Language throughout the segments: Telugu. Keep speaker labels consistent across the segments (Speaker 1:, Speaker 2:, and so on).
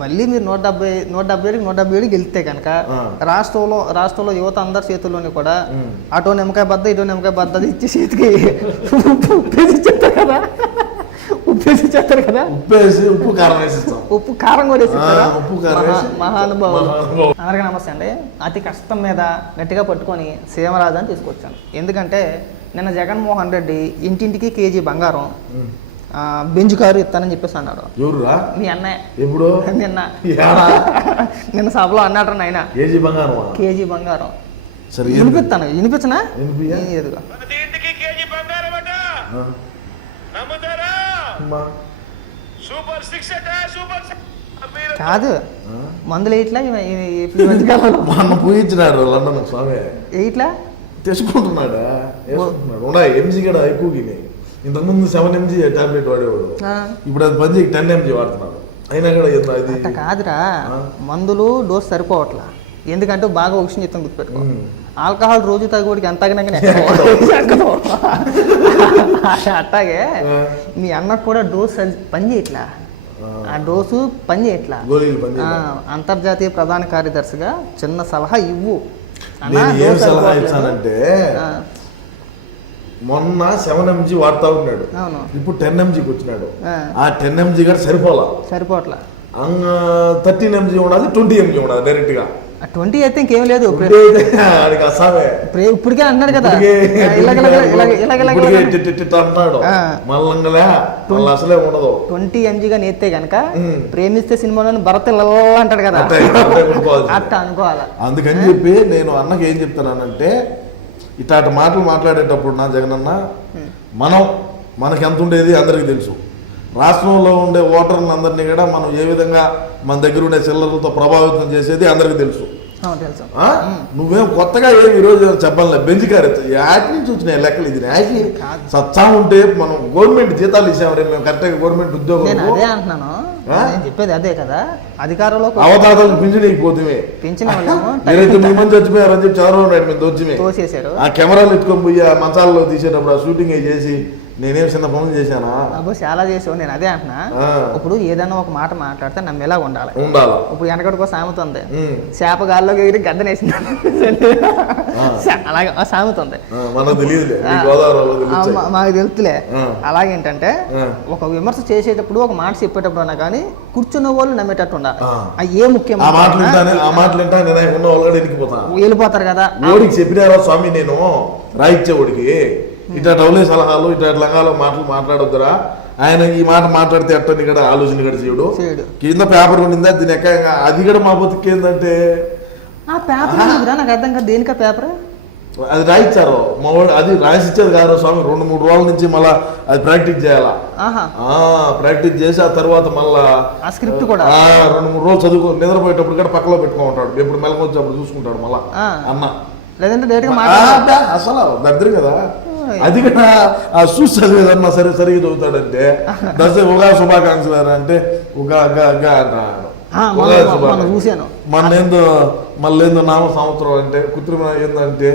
Speaker 1: మళ్ళీ మీరు నూట డెబ్బై నూట డెబ్బై ఏడుకి నూట డెబ్బై ఏడుకి వెళ్తే కనుక. రాష్ట్రంలో రాష్ట్రంలో యువత అందరి చేతుల్లోని కూడా. అటో నిమ్మకాయ బద్ద ఇటో నిమ్మకాయ బద్ద ఇచ్చి చేతికి ఉప్పేసి ఇచ్చేస్తారు కదా ఉప్పేసి ఇచ్చేస్తారు కదా
Speaker 2: ఉప్పు వేసి ఉప్పు కారం
Speaker 1: ఉప్పు కారం కూడా వేసి
Speaker 2: ఉప్పు.
Speaker 1: మహానుభావులు. అందరికీ నమస్తే అండి అతి కష్టం మీద గట్టిగా పట్టుకొని సీమరాజు అని తీసుకొచ్చాను ఎందుకంటే నిన్న జగన్మోహన్ రెడ్డి ఇంటింటికి కేజీ బంగారం బెంజ్ కారు ఇస్తానని చెప్పేసి అన్నాడు.
Speaker 2: ఎవరురా?
Speaker 1: మీ అన్నయ్య.
Speaker 2: ఎప్పుడు?
Speaker 1: నిన్న? నిన్న సభలో అన్నాడు నాయన.
Speaker 2: కేజీ బంగారమా?
Speaker 1: కేజీ బంగారం.
Speaker 2: సరే?
Speaker 1: వినిపిస్తాను? వినిపించనా? ఎదుగు
Speaker 3: బంగారం
Speaker 1: కాదు? మందులు మధ్యకాలంలో
Speaker 2: మొన్న పూయించినాడు లండన్ స్వామి.
Speaker 1: వేయట్లా
Speaker 2: తెచ్చుకుంటున్నాడా? ఉన్నాయి ఎంజీ కూడా ఎక్కువ గిని ఇంతకుముందు సెవెన్ ఎంజీ టాబ్లెట్ వాడేవాడు. ఇప్పుడు అది పని టెన్ ఎంజీ వాడుతున్నాడు. అయినా కూడా అది
Speaker 1: కాదురా. మందులు డోస్ సరిపోవట్లా. ఎందుకంటే బాగా ఒక విషయం చెప్తాను గుర్తుపెట్టుకో. ఆల్కహాల్ రోజు తాగేవాడికి ఎంత అట్టాగే. మీ అన్నకు కూడా డోస్ పని చేయట్లా.
Speaker 2: ఆ,
Speaker 1: డోసు పని చేయట్లా. అంతర్జాతీయ ప్రధాన కార్యదర్శిగా చిన్న సలహా ఇవ్వు. అన్నా,
Speaker 2: సలహా. ఇచ్చానంటే మొన్న సెవెన్ ఎంజీ వాడుతా ఉన్నాడు. ఇప్పుడు టెన్ ఎంజీకి వచ్చినాడు.
Speaker 1: ఆ.
Speaker 2: టెన్ ఎంజీ కూడా సరిపోలా?
Speaker 1: సరిపోవట్లా
Speaker 2: థర్టీన్ ఎంజీ ఉన్నది ట్వంటీ ఎంజీ ఉన్నది డైరెక్ట్గా.
Speaker 1: ట్వంటీ అయితే ఇంకేం లేదు. ఇప్పటికే అన్నాడు కదా.
Speaker 2: మళ్ళంగలే మళ్ళీ అసలే ఉండదు.
Speaker 1: ట్వంటీ ఎంజీగా నేస్తే గనక. ప్రేమిస్తే సినిమాలోని భరత్ అంటాడు కదా.
Speaker 2: అట్ట
Speaker 1: అనుకోవాలా.
Speaker 2: అందుకని చెప్పి నేను అన్నకి ఏం చెప్తానంటే ఇట్లాంటి మాటలు మాట్లాడేటప్పుడు నా జగనన్న మనం మనకి ఎంత ఉండేది అందరికీ తెలుసు. రాష్ట్రంలో ఉండే ఓటర్లను అందరినీ కూడా మనం ఏ విధంగా మన దగ్గర ఉండే చిల్లరలతో ప్రభావితం చేసేది అందరికీ తెలుసు? నువ్వేం కొత్తగా ఏం ఈరోజు చెప్పాలి బెంచ్ కారు యాటి నుంచి వచ్చినాయి లెక్కలు ఇది. యాటి
Speaker 1: కాదు.
Speaker 2: సత్తా ఉంటే మనం గవర్నమెంట్ జీతాలు ఇచ్చాము రే మేము కరెక్ట్గా గవర్నమెంట్ ఉద్యోగం?
Speaker 1: నేను చెప్పేది అదే కదా. అధికారంలో
Speaker 2: అవతాతలకు పింఛన్
Speaker 1: పెంచిన వాళ్ళేమో
Speaker 2: మీరైతే తొమ్మిది మంది చచ్చిపోయారని చెప్పి చదవడం నాయుడు మేము దొచ్చిమే
Speaker 1: తోసేశారు.
Speaker 2: ఆ కెమెరాలు ఎత్తుకొని పోయి ఆ మంచాలలో తీసేటప్పుడు ఆ షూటింగ్ చేసి నేనేం చిన్న పనులు చేశానా?
Speaker 1: అబ్బో చాలా చేసావు నేను అదే అంటున్నా. ఇప్పుడు ఏదైనా ఒక మాట మాట్లాడితే నమ్మేలా ఉండాలి.
Speaker 2: ఉండాల.
Speaker 1: ఇప్పుడు వెనకడికో సామెత ఉంది. చేప గాల్లోకి ఎగిరి గద్దనేసింది. అలాగే సామెత ఉంది. మాకు తెలుతులే. అలాగేంటంటే. ఒక విమర్శ చేసేటప్పుడు ఒక మాట చెప్పేటప్పుడు అన్నా కానీ కూర్చున్న వాళ్ళు నమ్మేటట్టు ఉండాలి. అది ఏ ముఖ్యం వెళ్ళిపోతారు కదా.
Speaker 2: ఓడికి చెప్పినారా స్వామి నేను? రాయిచ్చే ఓడికి ఇట్లా డౌలే సలహాలు ఇట్లా లంగాలు మాటలు మాట్లాడొద్దురా. ఆయన ఈ మాట మాట్లాడితే ఎట్టని కూడా ఆలోచన కూడా చేయడు. కింద పేపర్ ఉండిందా దీని ఎక్క అది కూడా మా బతుకు ఏంటంటే
Speaker 1: ఆ పేపర్? నాకు అర్థం కాదు. దేనికా పేపర్?
Speaker 2: అది రాయిచ్చారు. మా వాడు అది రాసిచ్చేది కాదు స్వామి. రెండు మూడు రోజుల నుంచి మళ్ళా అది ప్రాక్టీస్ చేయాలా? ప్రాక్టీస్ చేసి ఆ తర్వాత మళ్ళా
Speaker 1: ఆ స్క్రిప్ట్ కూడా?
Speaker 2: రెండు మూడు రోజులు చదువుకో నిద్రపోయేటప్పుడు కూడా పక్కలో పెట్టుకో ఉంటాడు. ఎప్పుడు మెలకు వచ్చి అప్పుడు చూసుకుంటాడు మళ్ళా. అన్న.
Speaker 1: లేదంటే
Speaker 2: అసలు దగ్గర కదా. అది కూడా ఆ చూసి చదివేదన్నా సరే సరిగ్గా చదువుతాడంటే దశ ఉగా శుభాకాంక్షలు అంటే ఉగా గా గా అంటాడు
Speaker 1: ఆ, మొన్న-
Speaker 2: ఉగాది
Speaker 1: మొన్న
Speaker 2: శుభాకాంక్షలు.
Speaker 1: చూశాను.
Speaker 2: మన ఏందో మళ్ళీ ఏందో నామ సంవత్సరం అంటే కృత్రిమ ఏందంటే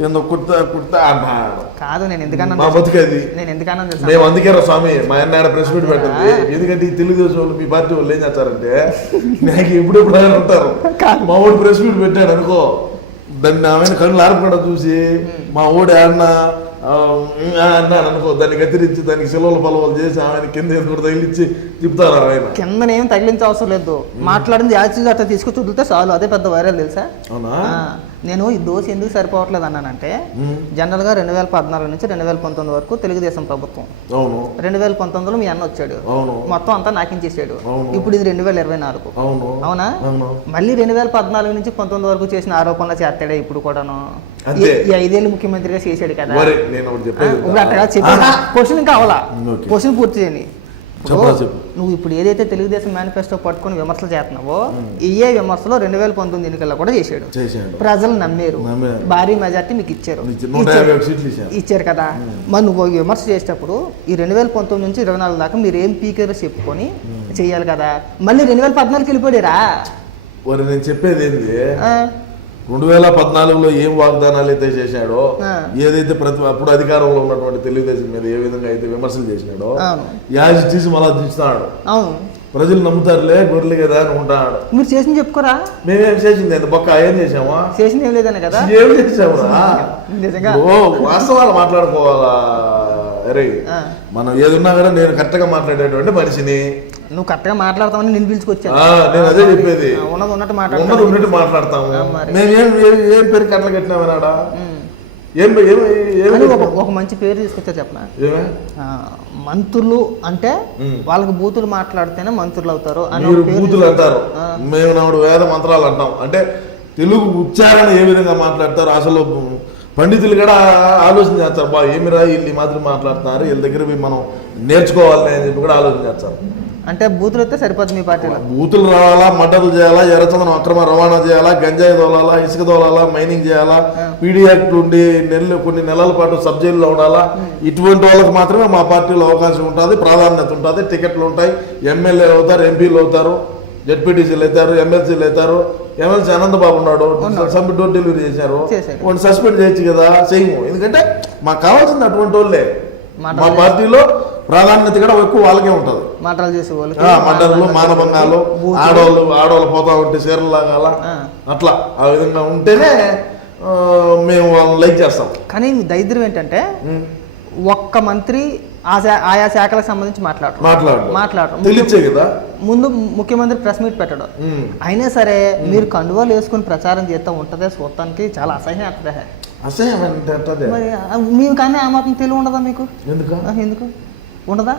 Speaker 2: ఏందో కుర్తా కుర్తా అంటాడు
Speaker 1: కాదు నేను ఎందుకన్నా
Speaker 2: మా బతుకది
Speaker 1: నేను ఎందుకన్నా
Speaker 2: మేము అందుకే స్వామి మా అన్న ఆడ ప్రెస్ మీట్ పెట్టండి ఎందుకంటే ఈ తెలుగుదేశం వాళ్ళు మీ పార్టీ వాళ్ళు ఏం చేస్తారంటే నాకు ఎప్పుడెప్పుడు ఆయన ఉంటారు మా ఓడి ప్రెస్ మీట్ పెట్టాడు అనుకో దాన్ని ఆమె కళ్ళు ఆరపడ చూసి మా ఓడి ఆడిన అన్నాడు అనుకో దాన్ని కత్తిరించి దానికి సెలవులు పలవలు చేసి ఆమె కింద కూడా తగిలిచ్చి తిప్పుతారు ఆయన.
Speaker 1: కిందనేం తగిలించే అవసరం లేదు. మాట్లాడింది యాక్చువల్ అట్లా తీసుకొచ్చి వదిలితే చాలు అదే పెద్ద వైరల్ తెలుసా?
Speaker 2: అవునా?
Speaker 1: నేను ఈ దోశ ఎందుకు సరిపోవట్లేదు అన్నానంటే జనరల్గా రెండు వేల పద్నాలుగు నుంచి రెండు వేల పంతొమ్మిది వరకు తెలుగుదేశం ప్రభుత్వం.
Speaker 2: అవును.
Speaker 1: రెండు వేల పంతొమ్మిదిలో మీ అన్న వచ్చాడు.
Speaker 2: అవును.
Speaker 1: మొత్తం అంతా నాకించేసాడు. ఇప్పుడు ఇది రెండు వేల ఇరవై నాలుగు.
Speaker 2: అవును.
Speaker 1: మళ్ళీ రెండు వేల పద్నాలుగు నుంచి పంతొమ్మిది వరకు చేసిన ఆరోపణలు చేస్తాడే ఇప్పుడు కూడాను. ఈ- ఐదేళ్ళు ముఖ్యమంత్రిగా చేశాడు కదా.
Speaker 2: నేను
Speaker 1: ఇప్పుడు. క్వశ్చన్ కావాలా. క్వశ్చన్ పూర్తి
Speaker 2: చెప్పు.
Speaker 1: నువ్వు ఇప్పుడు ఏదైతే తెలుగుదేశం మేనిఫెస్టో పట్టుకొని విమర్శలు చేస్తున్నావో ఇయే విమర్శలు రెండు వేల పంతొమ్మిది ఎన్నికల్లో కూడా చేశాడు. ప్రజలు నమ్మారు. భారీ మెజార్టీ మీకు ఇచ్చారు.
Speaker 2: ఇచ్చారు.
Speaker 1: కదా. మరి నువ్వు విమర్శ చేసేటప్పుడు ఈ రెండు వేల పంతొమ్మిది నుంచి ఇరవై నాలుగు దాకా మీరు ఏం పీకారో చెప్పుకొని చేయాలి కదా. మళ్ళీ రెండు వేల పద్నాలుగుకి వెళ్ళిపోయారా
Speaker 2: నేను చెప్పేది రెండు వేల పద్నాలుగులో ఏం వాగ్దానాలు అయితే చేశాడో. ఏదైతే ప్రతి అప్పుడు అధికారంలో ఉన్నటువంటి తెలుగుదేశం మీద ఏ విధంగా అయితే విమర్శలు చేసినాడో. యాజ్ తీసి మళ్ళా దించుతాడు. ప్రజలు నమ్ముతారులే గొర్రెలు కదా అని ఉంటాడు.
Speaker 1: మీరు చేసింది చెప్పుకోరా?
Speaker 2: మేమేం చేసింది? ఎంత బొక్క ఏం చేసామా
Speaker 1: చేసింది ఏం లేదనే కదా?
Speaker 2: ఏం
Speaker 1: నిజంగా.
Speaker 2: ఓ వాస్తవాలు మాట్లాడుకోవాలా? అరే. మనం ఏదున్నా కూడా నేను కరెక్ట్గా మాట్లాడేటువంటి మనిషిని.
Speaker 1: నువ్వు కరెక్ట్గా మాట్లాడతామని నేను పిలుచుకొచ్చాను.
Speaker 2: నేను అదే చెప్పేది.
Speaker 1: ఉన్నది ఉన్నట్టు మాట్లాడతాను
Speaker 2: ఉన్నట్టు మాట్లాడతాము. మేము ఏం ఏం- పేరు కట్టలు కట్టినామన్నాడా. ఏం
Speaker 1: ఒక మంచి పేరు తీసుకొచ్చా చెప్పనా? మంత్రులు అంటే. వాళ్ళకి బూతులు మాట్లాడితేనే మంత్రులు అవుతారు అని
Speaker 2: బూతులు అంటారు. మేము నాడు వేద మంత్రాలు అంటాం. అంటే తెలుగు ఉచ్చారణ ఏ విధంగా మాట్లాడతారు? అసలు పండితులు కూడా ఆలోచన చేస్తారు. బా ఏమిరా వీళ్ళు మాత్రం మాట్లాడుతున్నారు? వీళ్ళ దగ్గర మనం నేర్చుకోవాలని అని చెప్పి కూడా ఆలోచన చేస్తారు.
Speaker 1: అంటే బూతులు అయితే సరిపోతుంది మీ పార్టీలో.
Speaker 2: బూతులు రావాలా మడ్డలు చేయాలా ఎర్రచందనం అక్రమ రవాణా చేయాలా గంజాయి తోలాలా ఇసుక తోలాలా మైనింగ్ చేయాలా పీడీ యాక్ట్ ఉండి నెలలు కొన్ని నెలల పాటు సబ్ జైల్లో ఉండాలా ఇటువంటి వాళ్ళకి మాత్రమే మా పార్టీలో అవకాశం ఉంటుంది ప్రాధాన్యత ఉంటుంది టికెట్లు ఉంటాయి ఎమ్మెల్యేలు అవుతారు ఎంపీలు అవుతారు జడ్పీటీసీలు అవుతారు ఎమ్మెల్సీలు అవుతారు ఎమ్మెల్సీ అనంతబాబు ఉన్నాడు సబ్మిట్ డోర్ డెలివరీ చేశారు. వాడిని సస్పెండ్ చేయొచ్చు కదా చేయము. ఎందుకంటే మాకు కావాల్సింది అటువంటి వాళ్ళే. మా పార్టీలో ప్రాధాన్యత కూడా ఎక్కువ వాళ్ళకే ఉంటుంది.
Speaker 1: మాటలు చేసే వాళ్ళకి.
Speaker 2: ఆ, మడ్డర్లు మానభంగాలు. ఆడవాళ్ళు ఆడవాళ్ళు పోతా ఉంటే చీరలు లాగాల
Speaker 1: ఆ.
Speaker 2: అట్లా ఆ విధంగా ఉంటేనే మేము వాళ్ళని లైక్ చేస్తాం.
Speaker 1: కానీ దరిద్రం ఏంటంటే ఒక్క మంత్రి ఆయా శాఖలకు సంబంధించి మాట్లాడరు.
Speaker 2: మాట్లాడు
Speaker 1: మాట్లాడరు.
Speaker 2: తెలిచ్చే కదా?
Speaker 1: ముందు ముఖ్యమంత్రి ప్రెస్ మీట్ పెట్టాడు. అయినా సరే మీరు కండువాలు వేసుకుని ప్రచారం చేస్తూ ఉంటుందే చూడటానికి చాలా అసహ్యం అంటదే
Speaker 2: అసహ్యం
Speaker 1: మేము కానీ ఆ మాత్రం తెలివి ఉండదా మీకు?
Speaker 2: ఎందుకు?
Speaker 1: ఎందుకు? ఉండదా?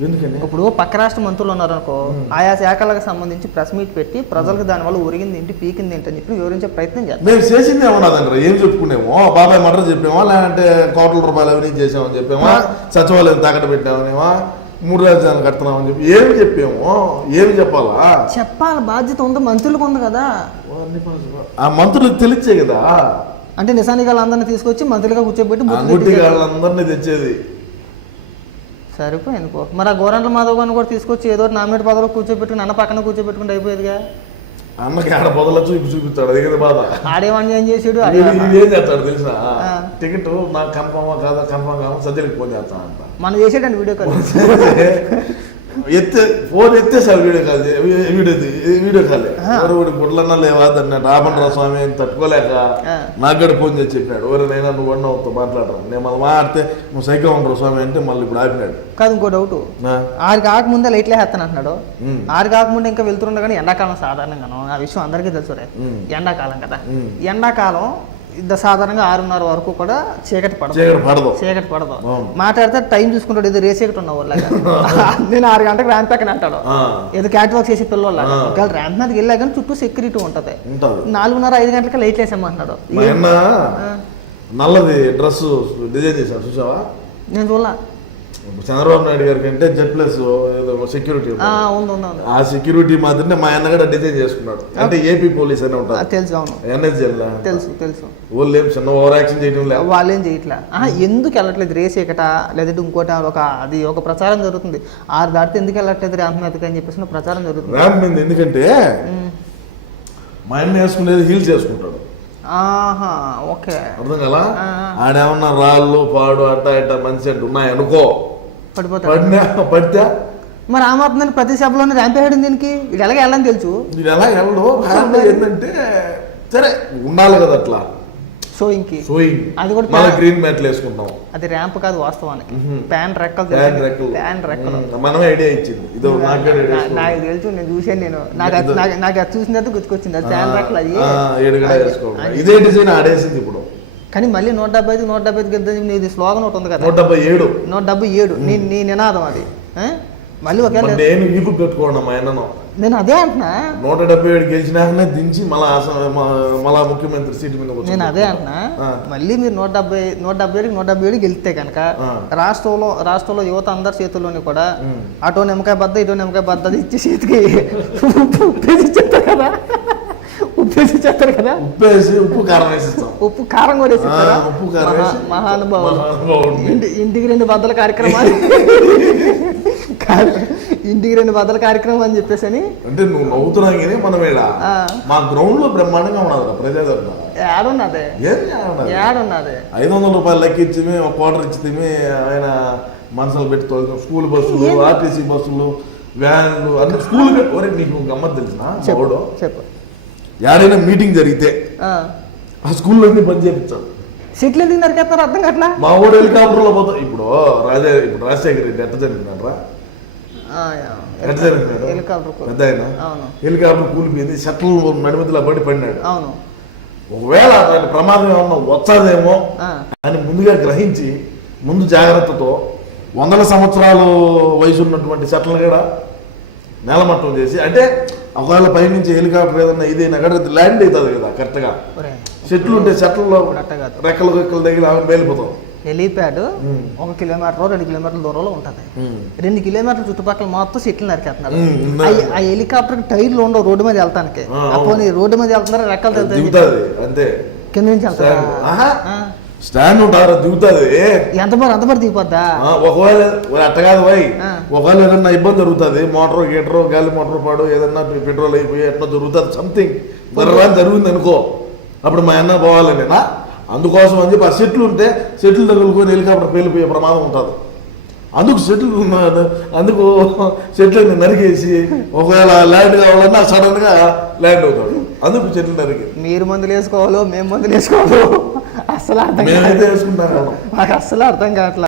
Speaker 2: ఎందుకని?
Speaker 1: ఇప్పుడు పక్క రాష్ట్ర మంత్రులు ఉన్నారనుకో ఆయా శాఖలకు సంబంధించి ప్రెస్ మీట్ పెట్టి ప్రజలకు దానివల్ల ఒరిగింది ఏంటి పీకింది ఏంటి అని చెప్పి వివరించే ప్రయత్నం చేస్తారు
Speaker 2: మేము చేసింది ఏమన్నదంటారా ఏం చెప్పుకునేమో? బాబాయ్ మటర్ చెప్పామా? లేదంటే కోట్ల రూపాయలు అవినీతి చేసామని చెప్పామా? సచివాలయం తాకట పెట్టామనేమా? మూడు రాజధానులు కడుతున్నామని చెప్పి ఏమి చెప్పాము? ఏమి చెప్పాలా?
Speaker 1: చెప్పాలి బాధ్యత ఉంది మంత్రులకు ఉంది కదా.
Speaker 2: ఆ మంత్రులకు తెలిచ్చే కదా.
Speaker 1: అంటే నిజానికి వాళ్ళందరినీ తీసుకొచ్చి మంత్రులుగా కూర్చోబెట్టి.
Speaker 2: వాళ్ళందరినీ తెచ్చేది.
Speaker 1: సరిపోయింది పో మరి ఆ గోరంట్ల మాధవ్ గారిని కూడా తీసుకొచ్చి ఏదో నామినేట్ పదవిలో కూర్చోబెట్టుకుని అన్న పక్కన కూర్చోబెట్టుకుంటే అయిపోయేదిగా?
Speaker 2: అన్నకి ఆడ పొదల చూపి చూపిస్తాడు అది కదా బాధ.
Speaker 1: ఆడేమని ఏం చేసాడు?
Speaker 2: ఏం చేస్తాడు తెలుసా. టికెట్ నాకు కన్ఫర్మ్ కాదా? కన్ఫర్మ్ కామా సజ్జలకి ఫోన్ చేస్తానంట.
Speaker 1: మనం చేసేటండి వీడియో కాల్.
Speaker 2: ఎత్తే ఫోన్ ఎత్తేసాడు వీడియో కాల్ వీడియో కాలే. ఎవరు వాడి గుడ్లన్నా లేవా స్వామి అని తట్టుకోలేక. నాకు కూడా ఫోన్ చేసి చెప్పాడు ఎవరు నైనా నువ్వు అన్నవుతో మాట్లాడరా నేను మళ్ళీ మాట్లాడితే నువ్వు సైకో ఉండరు స్వామి అంటే మళ్ళీ ఇప్పుడు ఆపినాడు
Speaker 1: కాదు ఇంకో డౌట్? ఆరు కాకముందే లైట్లే వేస్తాను అంటున్నాడు. ఆరు కాకముందే ఇంకా వెళ్తుండే కానీ ఎండాకాలం సాధారణంగాను ఆ విషయం అందరికీ తెలుసు. ఎండాకాలం కదా. ఎండాకాలం ఇంత సాధారణంగా ఆరున్నర వరకు కూడా చీకటి పడదు.
Speaker 2: చీకటి పడదు.
Speaker 1: చీకటి పడదు.
Speaker 2: అవును.
Speaker 1: మాట్లాడితే టైం చూసుకుంటాడు ఏదో రేసేకటి ఉన్న వాళ్ళగా నేను ఆరు గంటలకు ర్యాంప్ పక్కన అంటాడు. ఏదో క్యాట్ వాక్ చేసి పిల్లవాళ్ళ. ఒకవేళ ర్యాంప్ మీదకి వెళ్ళా కానీ చుట్టూ సెక్యూరిటీ ఉంటది. నాలుగున్నర ఐదు గంటలకి లైట్ వేసామంటున్నాడు.
Speaker 2: నల్లది డ్రెస్ డిజైన్ చేశాడు చూసావా?
Speaker 1: నేను చూడలా.
Speaker 2: చంద్రబాబు నాయుడు గారి కంటే జెడ్ ప్లస్ ఏదో సెక్యూరిటీ
Speaker 1: ఆ,
Speaker 2: సెక్యూరిటీ మాత్రమే మా అన్న కూడా డిజైన్ చేసుకున్నాడు. అంటే ఏపీ పోలీస్ అని ఉంటారు.
Speaker 1: తెలుసు అవును.
Speaker 2: ఎన్ఎస్ఎల్
Speaker 1: తెలుసు తెలుసు.
Speaker 2: వాళ్ళు ఏం చిన్న ఓవర్ యాక్షన్ చేయడం లేదు.
Speaker 1: వాళ్ళేం చేయట్లా? ఎందుకు వెళ్ళట్లేదు? రేస్ ఎకట లేదంటే ఇంకోటి ఒక అది ఒక ప్రచారం జరుగుతుంది. ఆరు దాటితే ఎందుకు వెళ్ళట్లేదు ర్యాంప్ మీదకి అని చెప్పేసి ప్రచారం జరుగుతుంది.
Speaker 2: ర్యాంప్ మీద ఎందుకంటే. మా అన్న వేసుకునేది హీల్స్ వేసుకుంటాడు.
Speaker 1: ఆహా ఓకే.
Speaker 2: అర్థం కదా. ఆడేమన్నా రాళ్ళు పాడు అట్ట ఇట్ట మంచి అంట ఉన్నాయి అనుకో. పడినా పడితే?
Speaker 1: మరి ఆ మాత్రం ప్రతి సభలోనే ర్యాంప్ వేయడం దీనికి? ఇది ఎలాగ వెళ్ళని తెలుసు.
Speaker 2: ఇది ఎలా వెళ్ళడు? ఏంటంటే సరే ఉండాలి కదా అట్లా.
Speaker 1: షోయింగ్కి
Speaker 2: షోయింగ్
Speaker 1: అది కూడా ప్యా-
Speaker 2: గ్రీన్ మ్యాట్లు వేసుకుంటాం.
Speaker 1: అది ర్యాంప్ కాదు వాస్తవానికి. ప్యాన్ రెక్కలు
Speaker 2: ప్యాన్. రెక్కలు.
Speaker 1: ప్యాన్ రెక్కలు.
Speaker 2: మనమే ఐడియా ఇచ్చింది. ఇదో నాకు.
Speaker 1: నాకు తెలుసు నేను చూసాను నేను. నాకు
Speaker 2: ఇది-
Speaker 1: నాకు- అది చూసిన తర్వాత గుర్తుకొచ్చింది. అది ప్యాన్ రెక్కలు అది-
Speaker 2: ఇదే డిజైన్ ఆడేసింది ఇప్పుడు.
Speaker 1: కానీ మళ్ళీ నూట డెబ్బై ఐదు నూట డెబ్బై వెళ్తే నీది స్లోగన్ ఒకటి ఉంది కదా.
Speaker 2: నూట డెబ్బై ఏడు.
Speaker 1: నూట డెబ్బై ఏడు. నీ నీ నినాదం అది? మళ్ళీ ఒకవేళ
Speaker 2: నేను ఈపు పెట్టుకోండి మా
Speaker 1: నేను అదే అంటున్నా
Speaker 2: నూట డెబ్బై ఏడు గెలిచినాకనే దించి మళ్ళా మళ్ళా ముఖ్యమంత్రి సీటు మీద.
Speaker 1: నేను అదే అంటున్నా. మళ్ళీ మీరు నూట డెబ్బై నూట డెబ్బై ఏడుకి నూట డెబ్బై ఏడు గెలిస్తే కనుక. రాష్ట్రంలో రాష్ట్రంలో యువత అందరి చేతుల్లోని కూడా. అటో నిమ్మకాయ బద్ద ఇటో నిమ్మకాయ బద్ద ఇచ్చి చేతికి కదా ఉప్పేసి ఇచ్చేస్తారు కదా?
Speaker 2: ఉప్పేసి ఉప్పు కారం వేసిస్తాం.
Speaker 1: ఉప్పు కారం కూడా
Speaker 2: ఆ, ఉప్పు కారం
Speaker 1: మహా-
Speaker 2: వేసి-
Speaker 1: మహానుభావుడు. ఇంటి ఇంటికి రెండు బద్దల కార్యక్రమాలు. ఇంటికి రెండు బద్దల కార్యక్రమం అని చెప్పేసి అని
Speaker 2: అంటే నువ్వు నవ్వుతున్నావు కానీ మనం ఈడ. మా గ్రౌండ్లో బ్రహ్మాండంగా ఉన్నది ప్రజాదరణ.
Speaker 1: ఏడున్నది? ఏడున్నది
Speaker 2: ఐదు వందల రూపాయలు లెక్కించి ఒక క్వార్టర్ ఇచ్చి ఆయన మనసులు పెట్టి తోలుతాం స్కూల్ బస్సులు? ఆర్టీసీ బస్సులు వ్యాన్లు అన్ని స్కూల్ నీకు గమ్మత్ తెలిసిన
Speaker 1: చెప్పు.
Speaker 2: ఏడైనా మీటింగ్ జరిగితే
Speaker 1: ఆ.
Speaker 2: స్కూల్లో పని చేయించాడు
Speaker 1: సీట్లు ఎందుకు నరికేస్తారు? అర్థం కావట్లా
Speaker 2: మా ఊడు హెలికాప్టర్లో పోతా. ఇప్పుడు రాజా ఇప్పుడు రాజశేఖర్ రెడ్డి ఎట్ట జరిగినాడు రా
Speaker 1: ఆ, యా.
Speaker 2: ఎట్ట జరిగినాడు పెద్ద ఆయన హెలికాప్టర్ కూలిపోయింది. షట్టలు నడిమతిలో పడి పడినాడు.
Speaker 1: అవును.
Speaker 2: ఒకవేళ అటువంటి ప్రమాదం ఏమన్నా వచ్చాదేమో. అని ముందుగా గ్రహించి ముందు జాగ్రత్తతో వందల సంవత్సరాలు వయసు ఉన్నటువంటి సెట్లను కూడా నేలమట్టం చేసి అంటే ఒకవేళ పైనుంచి హెలికాప్టర్ ఏదన్నా ఇదైనా కూడా ల్యాండ్ అవుతుంది కదా కరెక్ట్గా చెట్లు ఉంటే చెట్లలో. రెక్కలు రెక్కలు దగ్గర వెళ్ళిపోతాం
Speaker 1: హెలీప్యాడ్. ఒక కిలోమీటర్ రెండు కిలోమీటర్ల దూరంలో ఉంటుంది. రెండు కిలోమీటర్ల చుట్టుపక్కల మొత్తం చెట్లు నరికేస్తున్నారు. ఆ- హెలికాప్టర్ టైర్లు ఉండవు రోడ్డు మీద వెళ్తానికి. పోనీ రోడ్డు మీద వెళ్తున్నారు రెక్కలు
Speaker 2: అంతే.
Speaker 1: కింద నుంచి వెళ్తారా?
Speaker 2: స్టాండ్. ఉంటారు? దిగుతుంది.
Speaker 1: ఎంత మరి అంత మరి దిగిపోద్దా?
Speaker 2: ఒకవేళ అట్ట కాదు పోయి. ఒకవేళ ఏదన్నా ఇబ్బంది జరుగుతుంది మోటార్ గీటరు గాలి మోటార్ పాడు ఏదన్నా పెట్రోల్ అయిపోయి ఎట్లా జరుగుతుంది సంథింగ్ జరగాలి జరుగుతుంది అనుకో అప్పుడు మా అన్న పోవాలని నా? అందుకోసం అని చెప్పి ఆ సెట్లు ఉంటే సెట్లు తగులుకొని హెలికాప్టర్ పేలిపోయే ప్రమాదం ఉంటుంది. అందుకు సెట్లు అందుకు చెట్లని నరికేసి ఒకవేళ ల్యాండ్ కావాలన్నా సడన్గా ల్యాండ్ అవుతాడు. అందుకు చెట్లు నరికి
Speaker 1: మీరు మందులు వేసుకోవాలో మేము మందులు వేసుకోవాలో. అస్సలు అర్థం కాదు.
Speaker 2: వేసుకుంటాం కదా.
Speaker 1: మాకు అస్సలు అర్థం కావట్లేదు